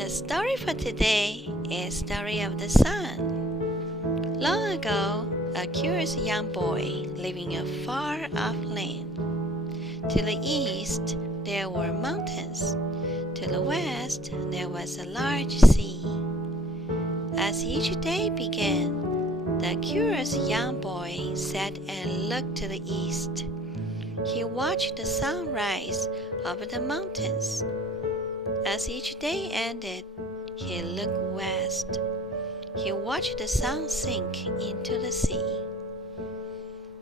The story for today is Story of the Sun. Long ago, a curious young boy living in a far-off land. To the east, there were mountains. To the west, there was a large sea. As each day began, the curious young boy sat and looked to the east. He watched the sun rise over the mountains. As each day ended, he looked west. He watched the sun sink into the sea.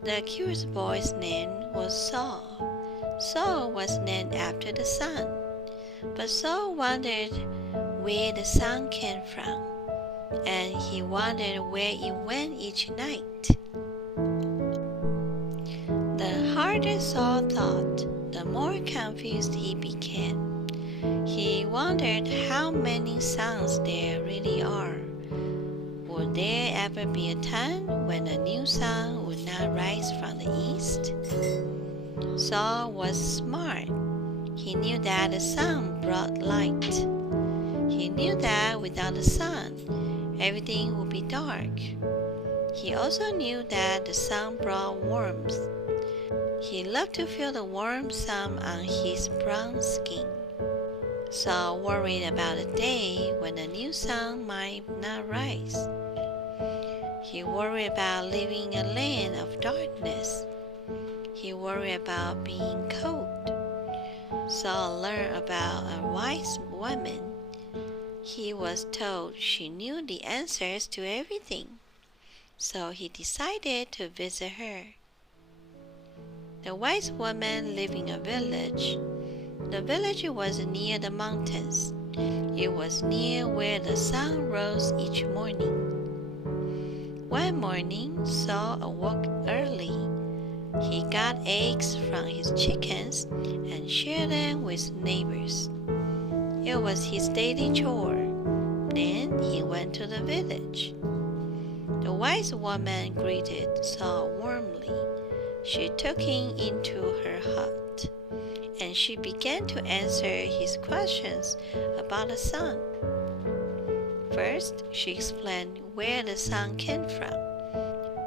The curious boy's name was Saul. Saul was named after the sun, but Saul wondered where the sun came from, and he wondered where it went each night. The harder Saul thought, the more confused he became. He wondered how many suns there really are. Would there ever be a time when a new sun would not rise from the east? Saul was smart. He knew that the sun brought light. He knew that without the sun, everything would be dark. He also knew that the sun brought warmth. He loved to feel the warm sun on his brown skin. Saul worried about the day when the new sun might not rise. He worried about living in a land of darkness. He worried about being cold. Saul learned about a wise woman. He was told she knew the answers to everything, so he decided to visit her. The wise woman lived in a village. The village was near the mountains. It was near where the sun rose each morning. One morning, Saul awoke early. He got eggs from his chickens and shared them with neighbors. It was his daily chore. Then he went to the village. The wise woman greeted Saul warmly. She took him into her hut, and she began to answer his questions about the sun. First, she explained where the sun came from.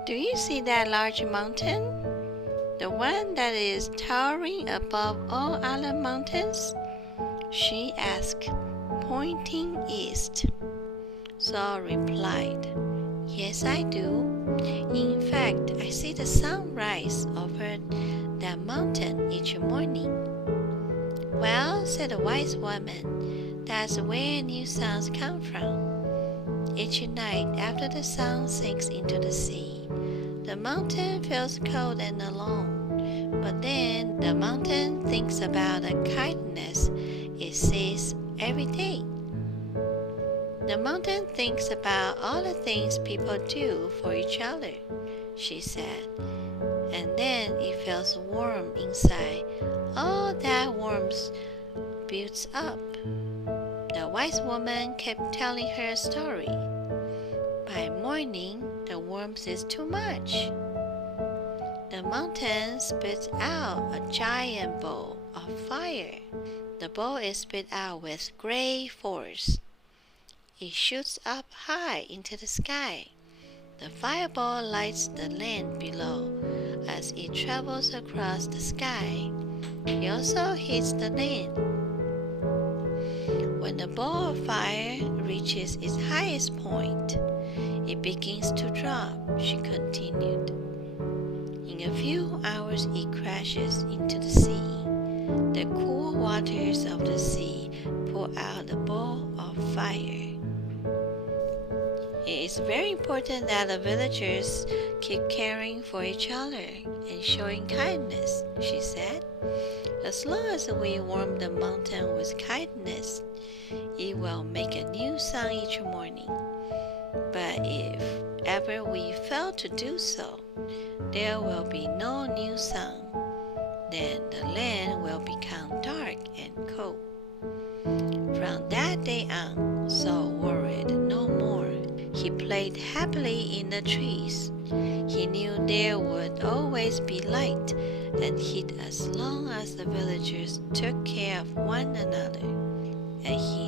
"Do you see that large mountain? The one that is towering above all other mountains?" she asked, pointing east. Saul replied, "Yes, I do. In fact, I see the sun rise over that mountain each morning." "Well," said the wise woman, "that's where new suns come from. Each night after the sun sinks into the sea, the mountain feels cold and alone. But then the mountain thinks about the kindness it sees every day. The mountain thinks about all the things people do for each other," she said. "And then it feels warm inside. All that warmth builds up." The wise woman kept telling her a story. By morning, the warmth is too much. The mountain spits out a giant ball of fire. The ball is spit out with great force. It shoots up high into the sky. The fireball lights the land below as it travels across the sky. It also hits the land. When the ball of fire reaches its highest point, it begins to drop, she continued. In a few hours, it crashes into the sea. The cool waters of the sea pour out the ball of fire. "It is very important that the villagers keep caring for each other and showing kindness," she said. "As long as we warm the mountain with kindness, it will make a new sun each morning. But if ever we fail to do so, there will be no new sun. Then the land will become dark and cold." From that day on, Saul worried no more. He played happily in the trees. He knew there would always be light and heat as long as the villagers took care of one another. And he